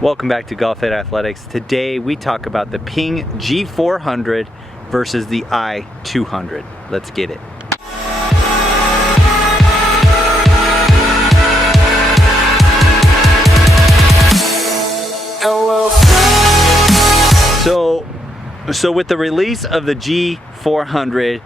Welcome back to Golfit Athletics. Today we talk about the Ping G400 versus the I200. Let's get it. So with the release of the G400,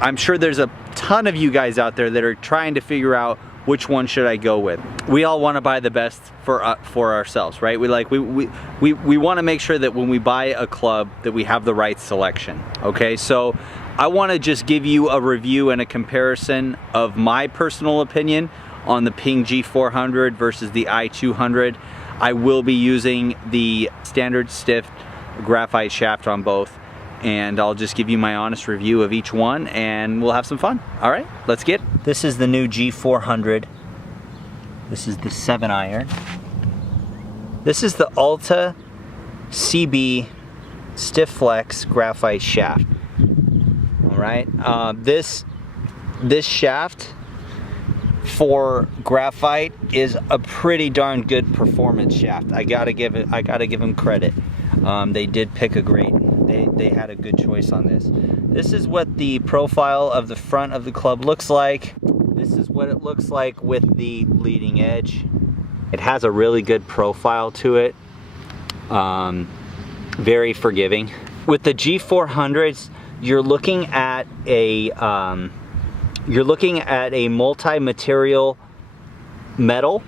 I'm sure there's a ton of you guys out there that are trying to figure out which one should I go with. We all want to buy the best for ourselves, right? We want to make sure that when we buy a club that we have the right selection. Okay, so I want to just give you a review and a comparison of my personal opinion on the Ping G400 versus the I200. I will be using the standard stiff graphite shaft on both, and I'll just give you my honest review of each one and we'll have some fun. All right, let's get. This is the new G400. This is the 7-iron. This is the Alta CB stiff flex graphite shaft. All right, this shaft for graphite is a pretty darn good performance shaft. I gotta give them credit. They did pick a great. They had a good choice on this. This is what the profile of the front of the club looks like. This is what it looks like with the leading edge. It has a really good profile to it. Very forgiving. With the G400s, you're looking at a multi-material metal.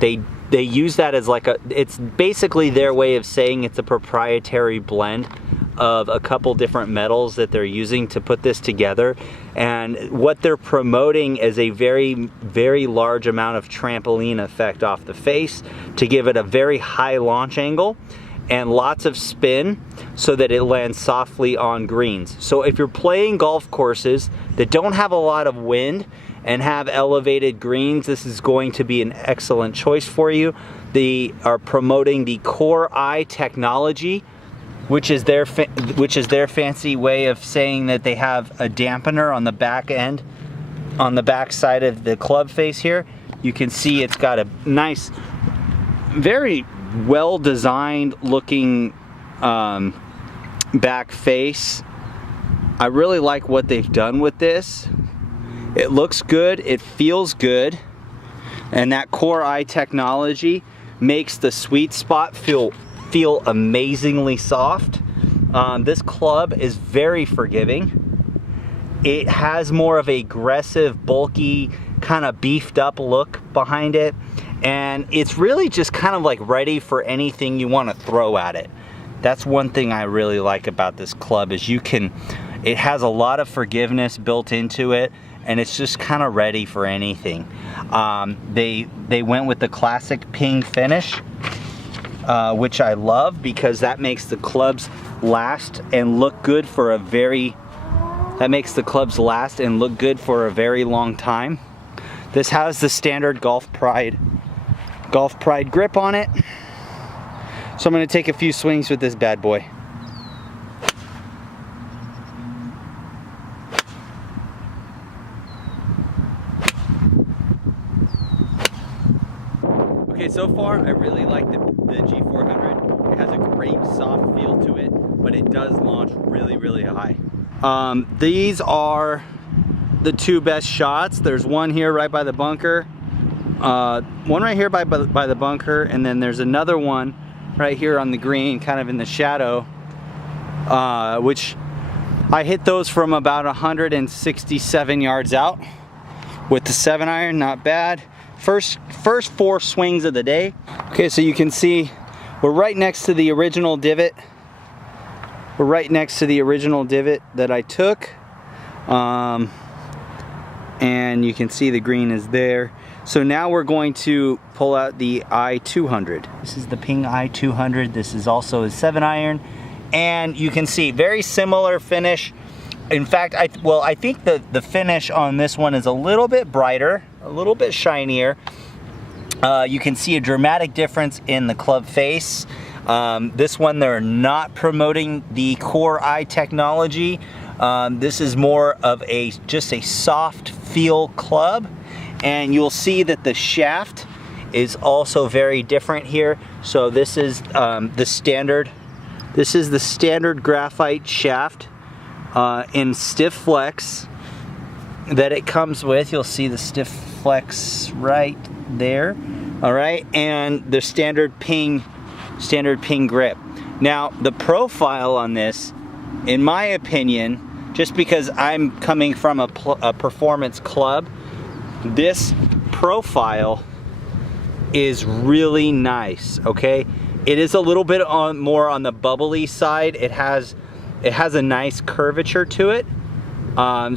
They use that as like it's basically their way of saying it's a proprietary blend of a couple different metals that they're using to put this together. And what they're promoting is a very, very large amount of trampoline effect off the face to give it a very high launch angle and lots of spin so that it lands softly on greens. So if you're playing golf courses that don't have a lot of wind and have elevated greens, this is going to be an excellent choice for you. They are promoting the Core I technology, which is their fancy way of saying that they have a dampener on the back end, on the back side of the club face here. You can see it's got a nice, very well designed looking back face. I really like what they've done with this. It looks good, it feels good, and that Core I technology makes the sweet spot feel amazingly soft. This club is very forgiving. It has more of a aggressive, bulky, kind of beefed up look behind it, and it's really just kind of like ready for anything you want to throw at it. That's one thing I really like about this club is it has a lot of forgiveness built into it, and it's just kind of ready for anything. They went with the classic Ping finish, which I love because that makes the clubs last and look good for a very long time. This has the standard Golf Pride grip on it. So I'm going to take a few swings with this bad boy. Okay, so far I really like the G400. It has a great soft feel to it, but it does launch really, really high. These are the two best shots. There's one here right by the bunker, one right here by the bunker, and then there's another one right here on the green, kind of in the shadow, which I hit those from about 167 yards out with the 7-iron. Not bad. First 4 swings of the day. Okay, so you can see we're right next to the original divot. We're right next to the original divot that I took. And you can see the green is there. So now we're going to pull out the I200. This is the Ping I200. This is also a 7-iron. And you can see very similar finish. In fact, I think the finish on this one is a little bit brighter, a little bit shinier. You can see a dramatic difference in the club face. This one, they're not promoting the Core I technology. This is more of just a soft feel club, and you'll see that the shaft is also very different here. So this is the standard. This is the standard graphite shaft in stiff flex that it comes with. You'll see the stiff flex right there. All right, and the standard ping grip. Now the profile on this, in my opinion, just because I'm coming from a performance club, this profile is really nice. Okay, it is a little bit more on the bubbly side. It has a nice curvature to it.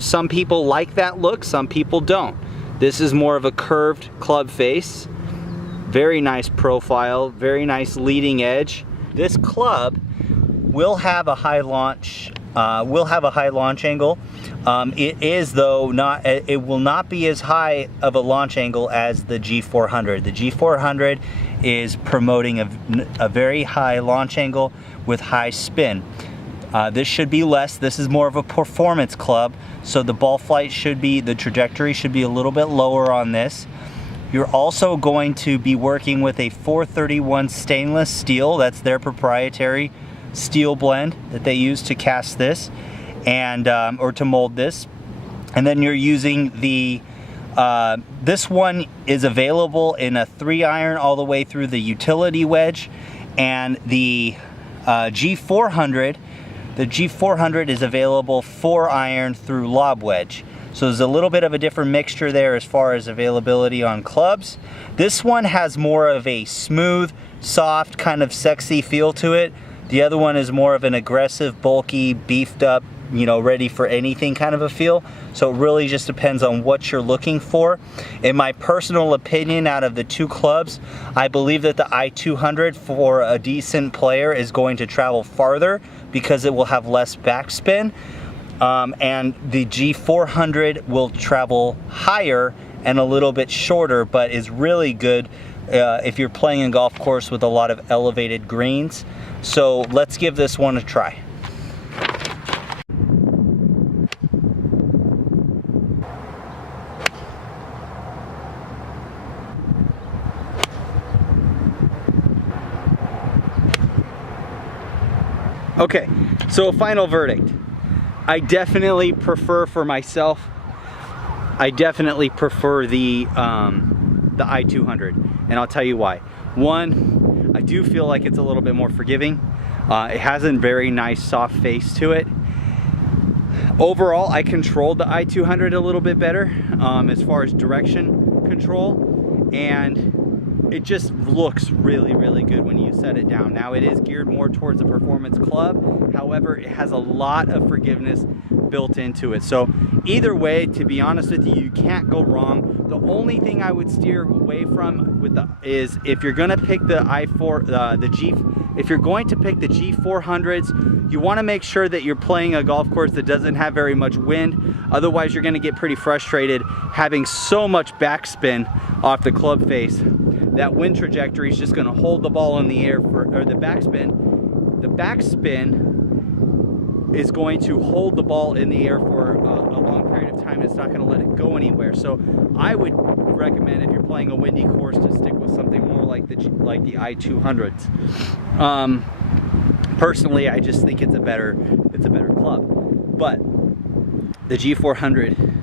Some people like that look, some people don't. This is more of a curved club face. Very nice profile, very nice leading edge. This club will have a high launch. Angle. It is, though, not. It will not be as high of a launch angle as the G400. The G400 is promoting a very high launch angle with high spin. This should be less. This is more of a performance club, so the ball flight should be, the trajectory should be a little bit lower on this. You're also going to be working with a 431 stainless steel. That's their proprietary steel blend that they use to cast this, and or to mold this. And then you're using the this one is available in a 3-iron all the way through the utility wedge, and the G400 is available 4-iron through lob wedge. So there's a little bit of a different mixture there as far as availability on clubs. This one has more of a smooth, soft, kind of sexy feel to it. The other one is more of an aggressive, bulky, beefed up, you know, ready for anything kind of a feel. So it really just depends on what you're looking for. In my personal opinion, out of the two clubs, I believe that the I200 for a decent player is going to travel farther because it will have less backspin. And the G400 will travel higher and a little bit shorter, but is really good if you're playing a golf course with a lot of elevated greens. So let's give this one a try. Okay, so a final verdict. I definitely prefer, for myself, I definitely prefer the I200, and I'll tell you why. One, I do feel like it's a little bit more forgiving. It has a very nice soft face to it. Overall, I controlled the I200 a little bit better as far as direction control, and it just looks really, really good when you set it down. Now, it is geared more towards a performance club. However, it has a lot of forgiveness built into it. So either way, to be honest with you, you can't go wrong. The only thing I would steer away from with is if you're gonna pick the if you're going to pick the G400s, you wanna make sure that you're playing a golf course that doesn't have very much wind. Otherwise, you're gonna get pretty frustrated having so much backspin off the club face. That wind trajectory is just going to hold the ball in the air or the backspin. The backspin is going to hold the ball in the air for a long period of time. It's not going to let it go anywhere. So I would recommend, if you're playing a windy course, to stick with something more like the I200s. Personally, I just think it's a better club. But the G400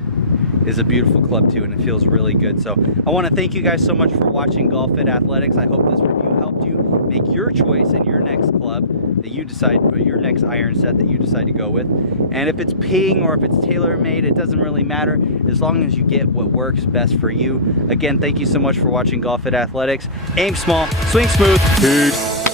is a beautiful club too, and it feels really good. So I want to thank you guys so much for watching Golfit Athletics. I hope this review helped you make your choice in your next club that you decide, or your next iron set that you decide to go with. And if it's ping or if it's tailor-made, it doesn't really matter, as long as you get what works best for you. Again, thank you so much for watching Golfit Athletics. Aim small, swing smooth. Peace.